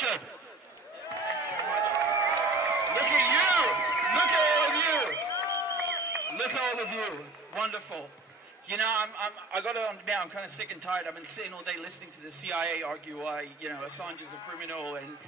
tortured. Look at you. Look at all of you. Look at all of you. Wonderful. You know, I got to admit, I'm kind of sick and tired. I've been sitting all day listening to the CIA argue why, you know, Assange is a criminal and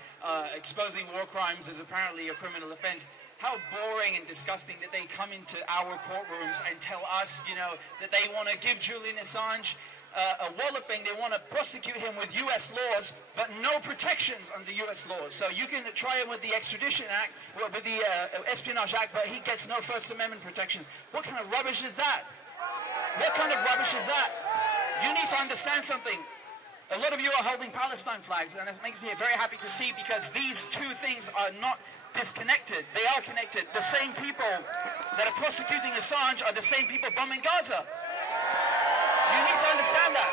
exposing war crimes is apparently a criminal offense. How boring and disgusting that they come into our courtrooms and tell us, you know, that they want to give Julian Assange a walloping. They want to prosecute him with U.S. laws, but no protections under U.S. laws. So you can try him with the Extradition Act, with the Espionage Act, but he gets no First Amendment protections. What kind of rubbish is that? What kind of rubbish is that? You need to understand something. A lot of you are holding Palestine flags, and it makes me very happy to see, because these two things are not disconnected. They are connected. The same people that are prosecuting Assange are the same people bombing Gaza. You need to understand that.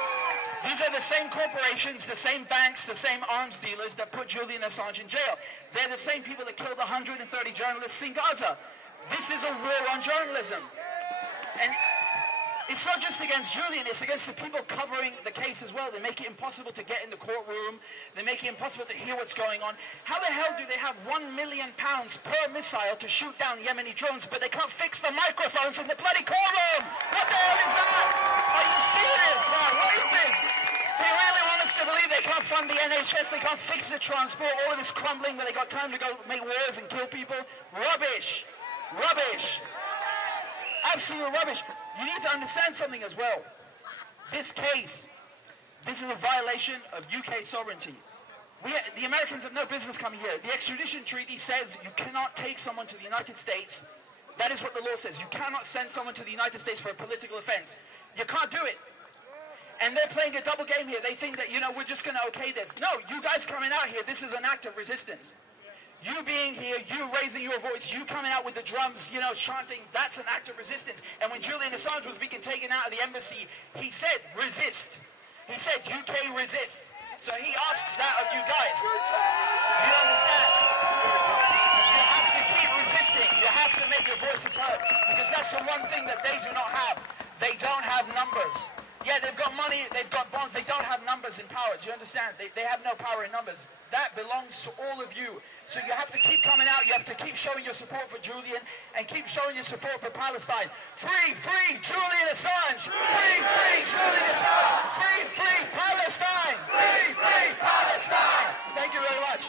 These are the same corporations, the same banks, the same arms dealers that put Julian Assange in jail. They're the same people that killed 130 journalists in Gaza. This is a war on journalism. And it's not just against Julian, it's against the people covering the case as well. They make it impossible to get in the courtroom. They make it impossible to hear what's going on. How the hell do they have £1 million per missile to shoot down Yemeni drones, but they can't fix the microphones in the bloody courtroom? What the hell is that? Are you serious, man? What is this? They really want us to believe they can't fund the NHS, they can't fix the transport, all of this crumbling where they got time to go make wars and kill people? Rubbish. Rubbish. Absolute rubbish. You need to understand something as well. This case, this is a violation of UK sovereignty. The Americans have no business coming here. The extradition treaty says you cannot take someone to the United States. That is what the law says. You cannot send someone to the United States for a political offense. You can't do it. And they're playing a double game here. They think that, you know, we're just going to okay this. No, you guys coming out here, this is an act of resistance. You being here, you raising your voice, you coming out with the drums, you know, chanting, that's an act of resistance. And when Julian Assange was being taken out of the embassy, he said, resist. He said, UK resist. So he asks that of you guys. Do you understand? You have to keep resisting. You have to make your voices heard. Because that's the one thing that they do not have. They don't have numbers. Yeah, they've got money, they've got bonds, they don't have numbers in power. Do you understand? They have no power in numbers. That belongs to all of you. So you have to keep coming out, you have to keep showing your support for Julian and keep showing your support for Palestine. Free, free Julian Assange! Free, free Julian Assange! Free, free Palestine! Free, free Palestine! Thank you very much.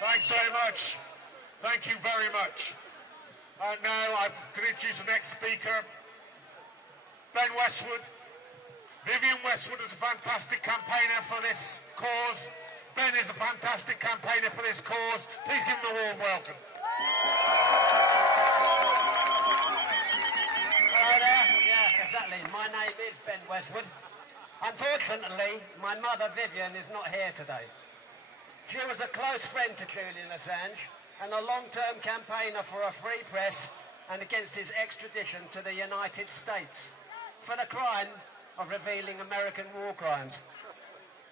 Thanks very much. Thank you very much. Now I'm going to introduce the next speaker, Ben Westwood. Vivian Westwood is a fantastic campaigner for this cause. Ben is a fantastic campaigner for this cause. Please give him a warm welcome. Hello there. Yeah, exactly. My name is Ben Westwood. Unfortunately, my mother Vivian is not here today. She was a close friend to Julian Assange and a long-term campaigner for a free press and against his extradition to the United States for the crime of revealing American war crimes,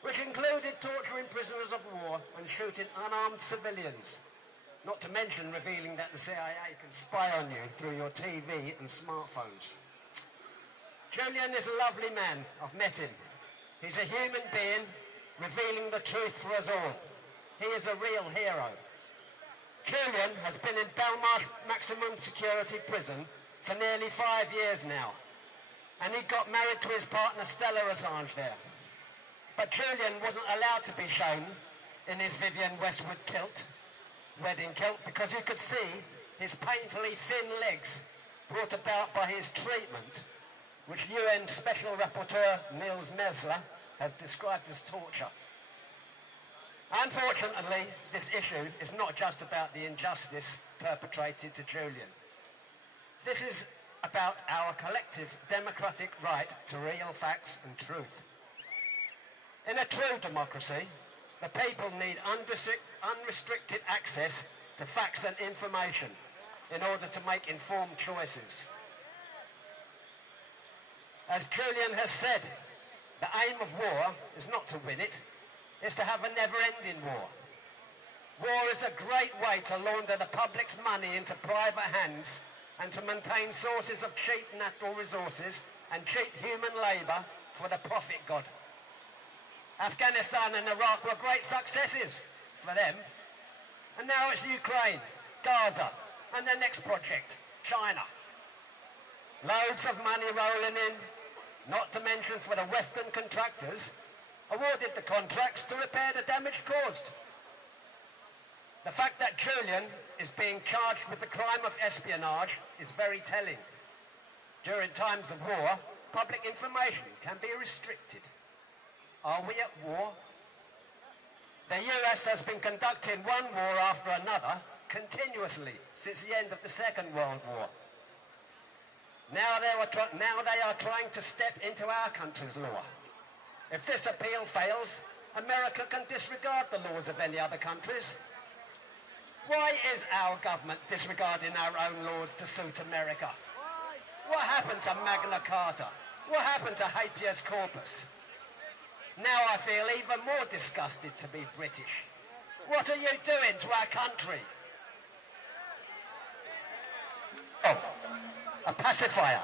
which included torturing prisoners of war and shooting unarmed civilians, not to mention revealing that the CIA can spy on you through your TV and smartphones. Julian is a lovely man. I've met him. He's a human being revealing the truth for us all. He is a real hero. Julian has been in Belmarsh maximum security prison for nearly 5 years now, and he got married to his partner Stella Assange there. But Julian wasn't allowed to be shown in his Vivian Westwood kilt, wedding kilt, because you could see his painfully thin legs brought about by his treatment, which UN Special Rapporteur Niels Mesler has described as torture. Unfortunately, this issue is not just about the injustice perpetrated to Julian. This is about our collective democratic right to real facts and truth. In a true democracy, the people need unrestricted access to facts and information in order to make informed choices. As Julian has said, the aim of war is not to win it, it's to have a never-ending war. War is a great way to launder the public's money into private hands and to maintain sources of cheap natural resources and cheap human labour for the profit god. Afghanistan and Iraq were great successes for them. And now it's Ukraine, Gaza, and the next project, China. Loads of money rolling in, not to mention for the Western contractors, awarded the contracts to repair the damage caused. The fact that Julian is being charged with the crime of espionage is very telling. During times of war, public information can be restricted. Are we at war? The US has been conducting one war after another continuously since the end of the Second World War. Now they are trying to step into our country's law. If this appeal fails, America can disregard the laws of any other countries. Why is our government disregarding our own laws to suit America? What happened to Magna Carta? What happened to habeas corpus? Now I feel even more disgusted to be British. What are you doing to our country? Oh, a pacifier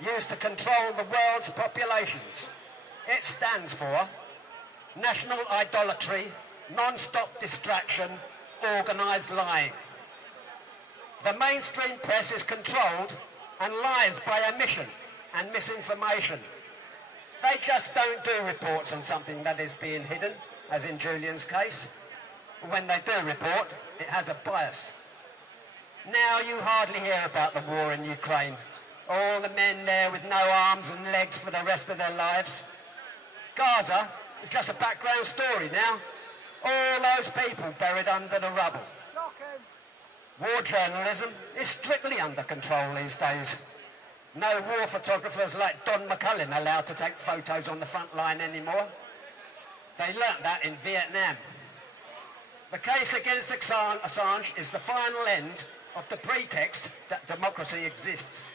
used to control the world's populations. It stands for national idolatry, non-stop distraction, organised lying. The mainstream press is controlled and lies by omission and misinformation. They just don't do reports on something that is being hidden, as in Julian's case. When they do report, it has a bias. Now you hardly hear about the war in Ukraine. All the men there with no arms and legs for the rest of their lives. Gaza is just a background story now. All those people buried under the rubble. War journalism is strictly under control these days. No war photographers like Don McCullin allowed to take photos on the front line anymore. They learnt that in Vietnam. The case against Assange is the final end of the pretext that democracy exists.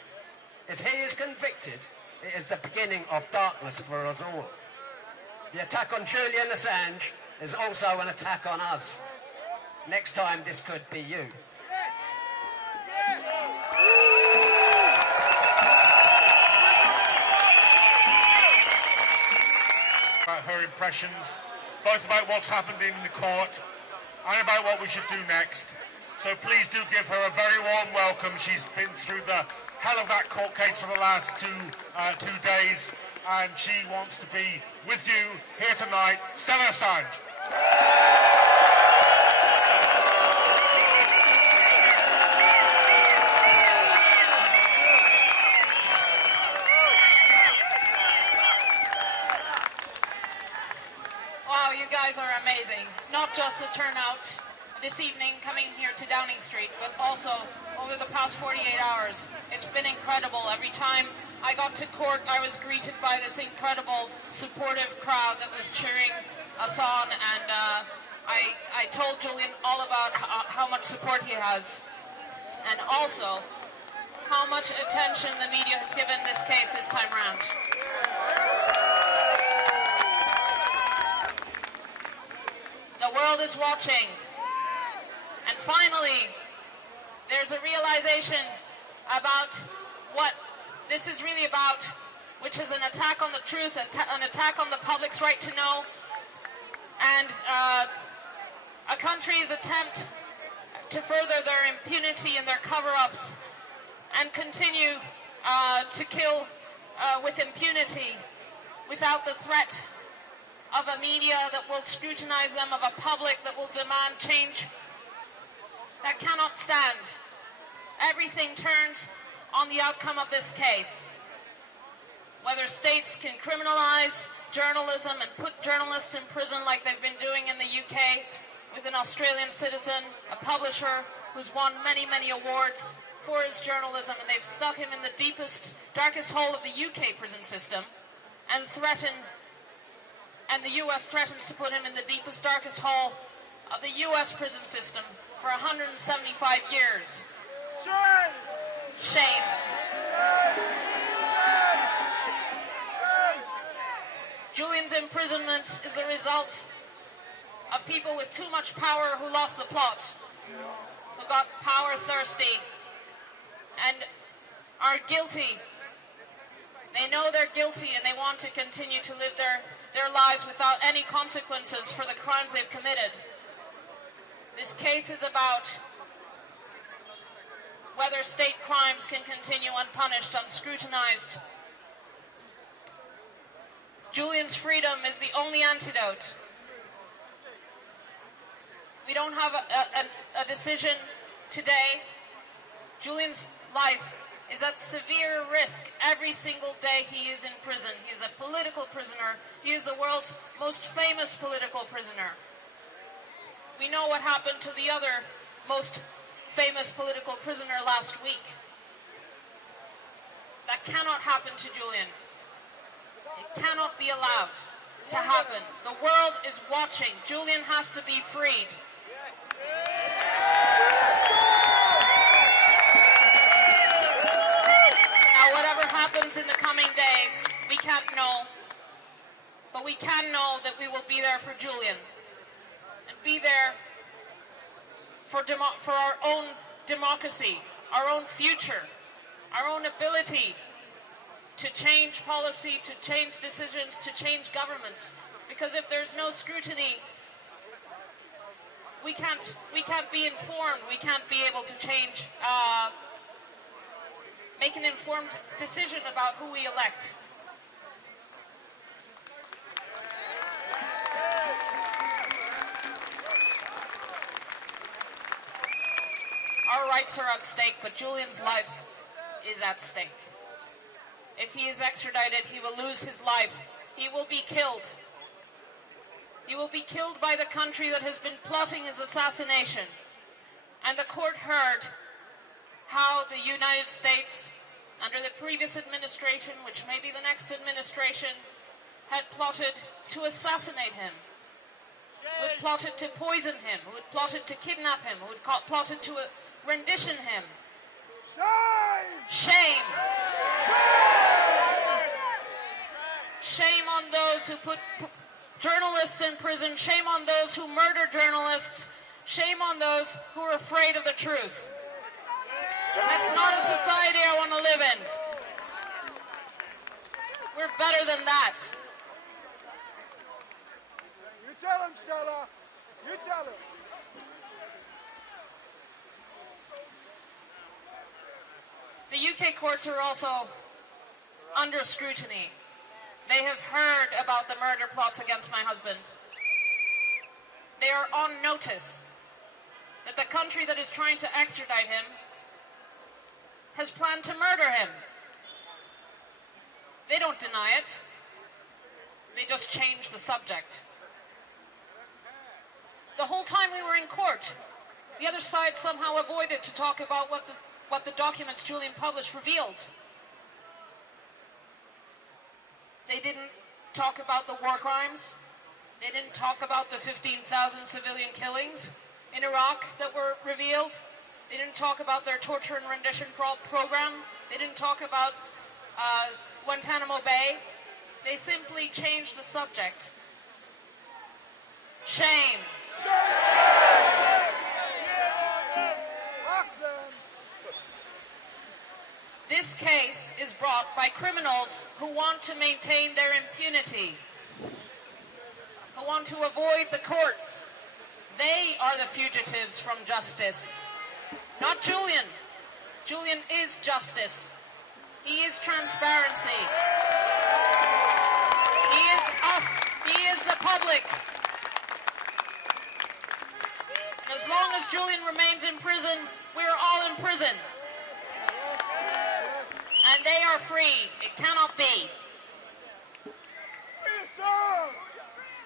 If he is convicted, it is the beginning of darkness for us all. The attack on Julian Assange is also an attack on us. Next time this could be you. About her impressions, both about what's happened in the court and about what we should do next. So please do give her a very warm welcome. She's been through the hell of that court case for the last two days, and she wants to be with you here tonight. Stella Assange. Wow, you guys are amazing. Not just the turnout this evening coming here to Downing Street, but also over the past 48 hours. It's been incredible. Every time I got to court, I was greeted by this incredible, supportive crowd that was cheering us on, and I told Julian all about how much support he has, and also how much attention the media has given this case this time around. The world is watching. And finally, there's a realization about what this is really about, which is an attack on the truth, an attack on the public's right to know, and a country's attempt to further their impunity and their cover-ups and continue to kill with impunity without the threat of a media that will scrutinize them, of a public that will demand change. That cannot stand. Everything turns on the outcome of this case. Whether states can criminalize journalism and put journalists in prison like they've been doing in the UK with an Australian citizen, a publisher who's won many, many awards for his journalism, and they've stuck him in the deepest, darkest hole of the UK prison system, and the US threatens to put him in the deepest, darkest hole of the US prison system for 175 years. Shame. Julian's imprisonment is a result of people with too much power who lost the plot, who got power thirsty, and are guilty. They know they're guilty and they want to continue to live their lives without any consequences for the crimes they've committed. This case is about whether state crimes can continue unpunished, unscrutinized. Julian's freedom is the only antidote. We don't have a decision today. Julian's life is at severe risk every single day he is in prison. He is a political prisoner. He is the world's most famous political prisoner. We know what happened to the other most famous political prisoner last week. That cannot happen to Julian. It cannot be allowed to happen. The world is watching. Julian has to be freed. Now, whatever happens in the coming days, we can't know. But we can know that we will be there for Julian. And be there for our own democracy, our own future, our own ability to change policy, to change decisions, to change governments. Because if there's no scrutiny, we can't be informed. We can't be able to change, make an informed decision about who we elect. Our rights are at stake, but Julian's life is at stake. If he is extradited, he will lose his life. He will be killed. He will be killed by the country that has been plotting his assassination. And the court heard how the United States, under the previous administration, which may be the next administration, had plotted to assassinate him, who had plotted to poison him, who had plotted to kidnap him, who had plotted to rendition him. Shame! Shame on those who put journalists in prison. Shame on those who murder journalists. Shame on those who are afraid of the truth. That's not a society I want to live in. We're better than that. You tell him, Stella. You tell him. The UK courts are also under scrutiny. They have heard about the murder plots against my husband. They are on notice that the country that is trying to extradite him has planned to murder him. They don't deny it. They just change the subject. The whole time we were in court, the other side somehow avoided to talk about what the documents Julian published revealed. They didn't talk about the war crimes. They didn't talk about the 15,000 civilian killings in Iraq that were revealed. They didn't talk about their torture and rendition program. They didn't talk about Guantanamo Bay. They simply changed the subject. Shame. This case is brought by criminals who want to maintain their impunity, who want to avoid the courts. They are the fugitives from justice, not Julian. Julian is justice. He is transparency. He is us. He is the public. And as long as Julian remains in prison, we are all in prison. And they are free. It cannot be.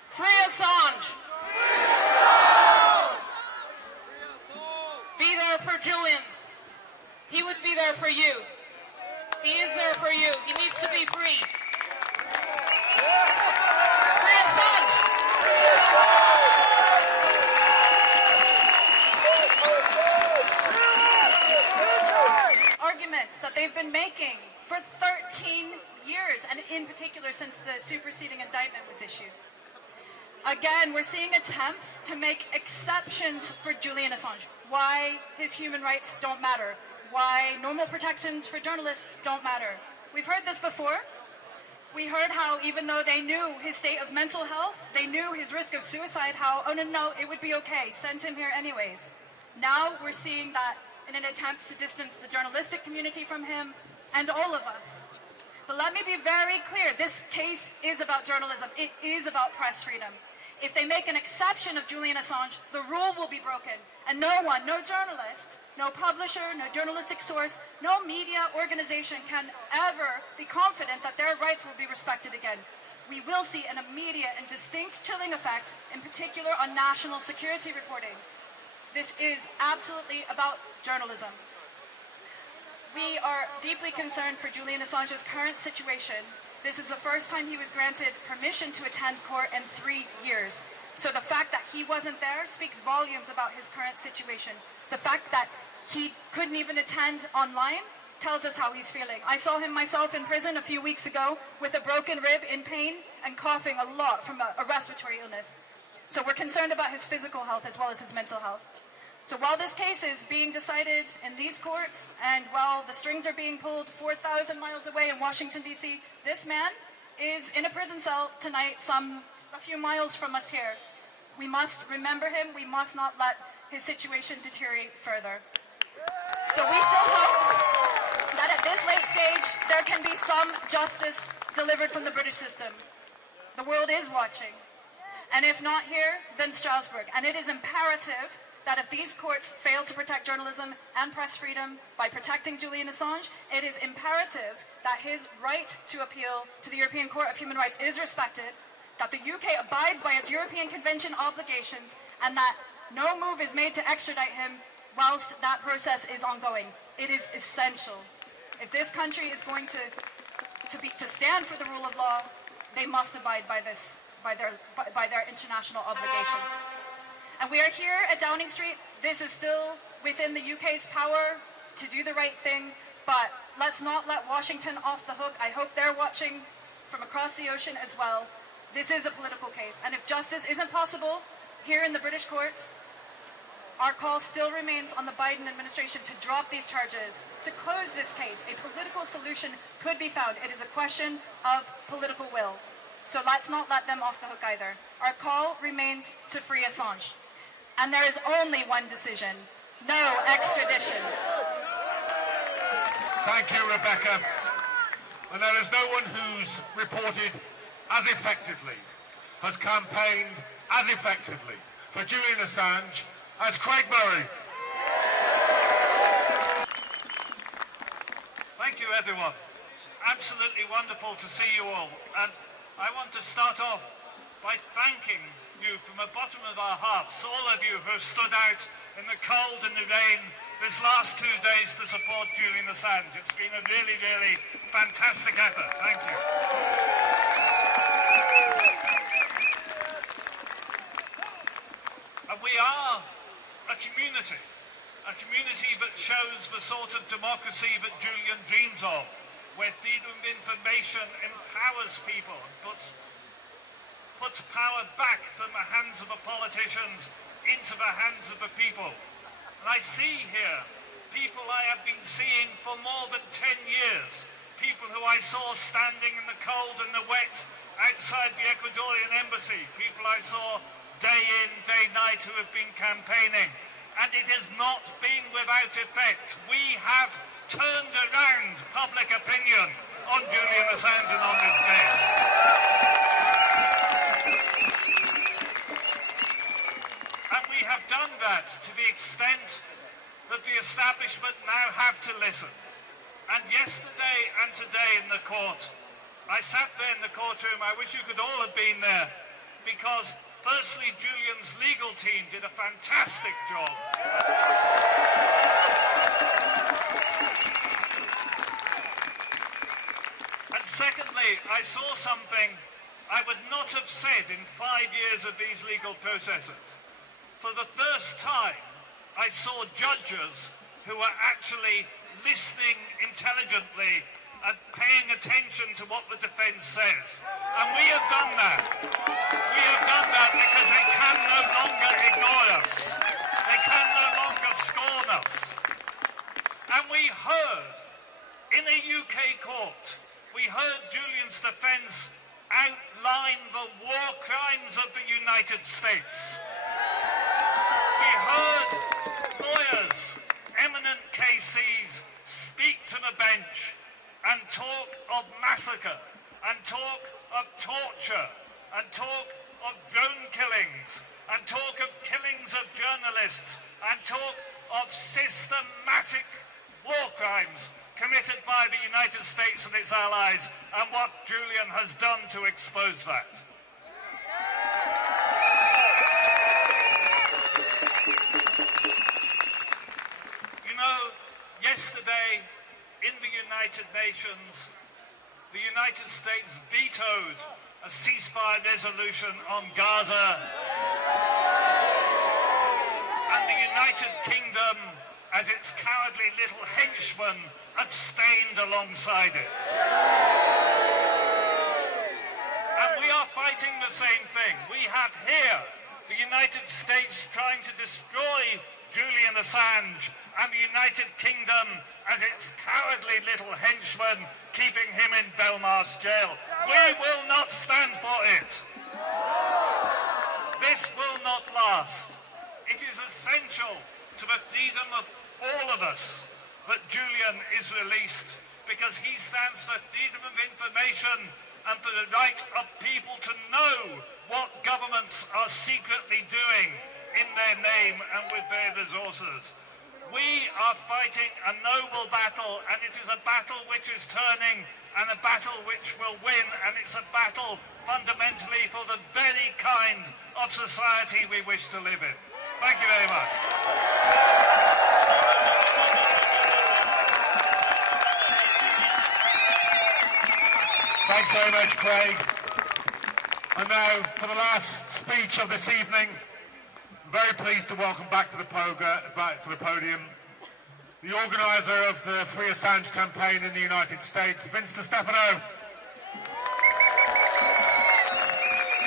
Free Assange! Be there for Julian. He would be there for you. He is there for you. He needs to be free. Free Assange! Arguments that they've been making for 13 years, and in particular since the superseding indictment was issued. Again, we're seeing attempts to make exceptions for Julian Assange. Why his human rights don't matter. why normal protections for journalists don't matter. We've heard this before. We heard how even though they knew his state of mental health, they knew his risk of suicide, how, oh no, it would be okay, send him here anyways. Now we're seeing that in an attempt to distance the journalistic community from him and all of us. But let me be very clear, this case is about journalism. It is about press freedom. If they make an exception of Julian Assange, the rule will be broken. And no one, no journalist, no publisher, no journalistic source, no media organization can ever be confident that their rights will be respected again. We will see an immediate and distinct chilling effect, in particular on national security reporting. This is absolutely about journalism. We are deeply concerned for Julian Assange's current situation. This is the first time he was granted permission to attend court in 3 years. So the fact that he wasn't there speaks volumes about his current situation. The fact that he couldn't even attend online tells us how he's feeling. I saw him myself in prison a few weeks ago with a broken rib, in pain, and coughing a lot from a respiratory illness. So we're concerned about his physical health as well as his mental health. So while this case is being decided in these courts, and while the strings are being pulled 4,000 miles away in Washington, D.C., this man is in a prison cell tonight, a few miles from us here. We must remember him. We must not let his situation deteriorate further. So we still hope that at this late stage, there can be some justice delivered from the British system. The world is watching. And if not here, then Strasbourg. And it is imperative that if these courts fail to protect journalism and press freedom by protecting Julian Assange, it is imperative that his right to appeal to the European Court of Human Rights is respected, that the UK abides by its European Convention obligations, and that no move is made to extradite him whilst that process is ongoing. It is essential. If this country is going to stand for the rule of law, they must abide by their international obligations. And we are here at Downing Street. This is still within the UK's power to do the right thing, but let's not let Washington off the hook. I hope they're watching from across the ocean as well. This is a political case, and if justice isn't possible here in the British courts, our call still remains on the Biden administration to drop these charges, to close this case. A political solution could be found. It is a question of political will. So let's not let them off the hook either. Our call remains to free Assange. And there is only one decision: no extradition. Thank you, Rebecca. And there is no one who's reported as effectively, has campaigned as effectively for Julian Assange as Craig Murray. Thank you, everyone. It's absolutely wonderful to see you all. And I want to start off by thanking you from the bottom of our hearts, all of you who have stood out in the cold and the rain this last 2 days to support Julian Assange. It's been a really, really fantastic effort. Thank you. And we are a community that shows the sort of democracy that Julian dreams of, where freedom of information empowers people and puts power back from the hands of the politicians into the hands of the people. And I see here people I have been seeing for more than 10 years, people who I saw standing in the cold and the wet outside the Ecuadorian embassy, people I saw day in, day night who have been campaigning. And it has not been without effect. We have turned around public opinion on Julian Assange and on this case. And we have done that to the extent that the establishment now have to listen. And yesterday and today in the court, I sat there in the courtroom. I wish you could all have been there, because firstly, Julian's legal team did a fantastic job. And secondly, I saw something I would not have said in 5 years of these legal processes. For the first time, I saw judges who were actually listening intelligently and paying attention to what the defence says. And we have done that. We have done that because they can no longer ignore us. They can no longer scorn us. And we heard in a UK court, we heard Julian's defence outline the war crimes of the United States. We heard lawyers, eminent KCs, speak to the bench and talk of massacre, and talk of torture, and talk of drone killings, and talk of killings of journalists, and talk of systematic war crimes committed by the United States and its allies, and what Julian has done to expose that. You know, yesterday in the United Nations, the United States vetoed a ceasefire resolution on Gaza, and the United Kingdom, as its cowardly little henchman, abstained alongside it. And we are fighting the same thing. We have here the United States trying to destroy Julian Assange, and the United Kingdom as its cowardly little henchman, keeping him in Belmarsh jail. We will not stand for it. This will not last. It is essential to the freedom of all of us that Julian is released, because he stands for freedom of information and for the right of people to know what governments are secretly doing in their name and with their resources. We are fighting a noble battle, and it is a battle which is turning, and a battle which will win, and it's a battle fundamentally for the very kind of society we wish to live in. Thank you very much. Thanks very much, Craig. And now, for the last speech of this evening, I'm very pleased to welcome back to the podium the organiser of the Free Assange campaign in the United States, Vince DiStefano.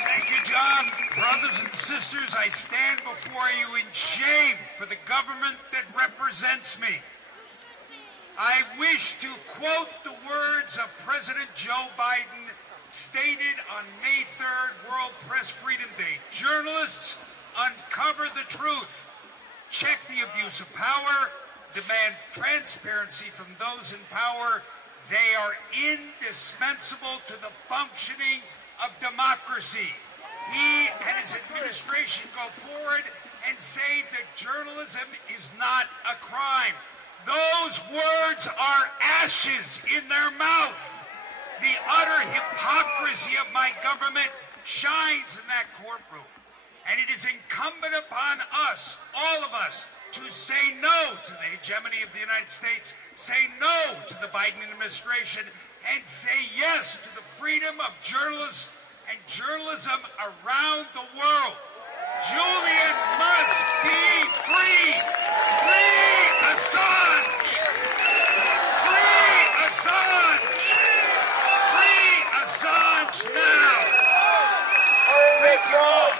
Thank you, John. Brothers and sisters, I stand before you in shame for the government that represents me. I wish to quote the words of President Joe Biden stated on May 3rd, World Press Freedom Day. Journalists, uncover the truth. Check the abuse of power. Demand transparency from those in power. They are indispensable to the functioning of democracy. He and his administration go forward and say that journalism is not a crime. Those words are ashes in their mouth. The utter hypocrisy of my government shines in that courtroom. And it is incumbent upon us, all of us, to say no to the hegemony of the United States, say no to the Biden administration, and say yes to the freedom of journalists and journalism around the world. Julian must be free! Free Assange! Free Assange! Free Assange now! Thank you all.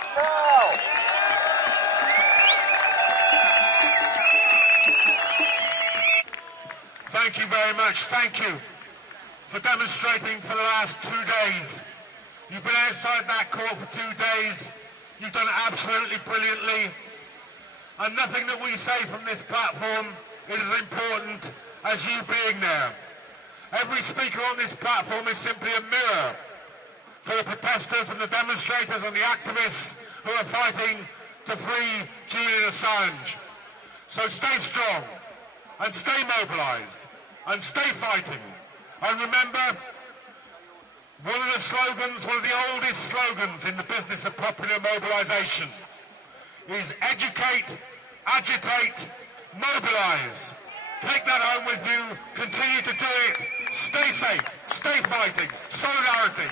Thank you very much. Thank you for demonstrating for the last 2 days. You've been outside that court for 2 days. You've done it absolutely brilliantly. And nothing that we say from this platform is as important as you being there. Every speaker on this platform is simply a mirror for the protesters and the demonstrators and the activists who are fighting to free Julian Assange. So stay strong and stay mobilised and stay fighting. And remember, one of the slogans, one of the oldest slogans in the business of popular mobilisation is educate, agitate, mobilise. Take that home with you, continue to do it, stay safe, stay fighting, solidarity.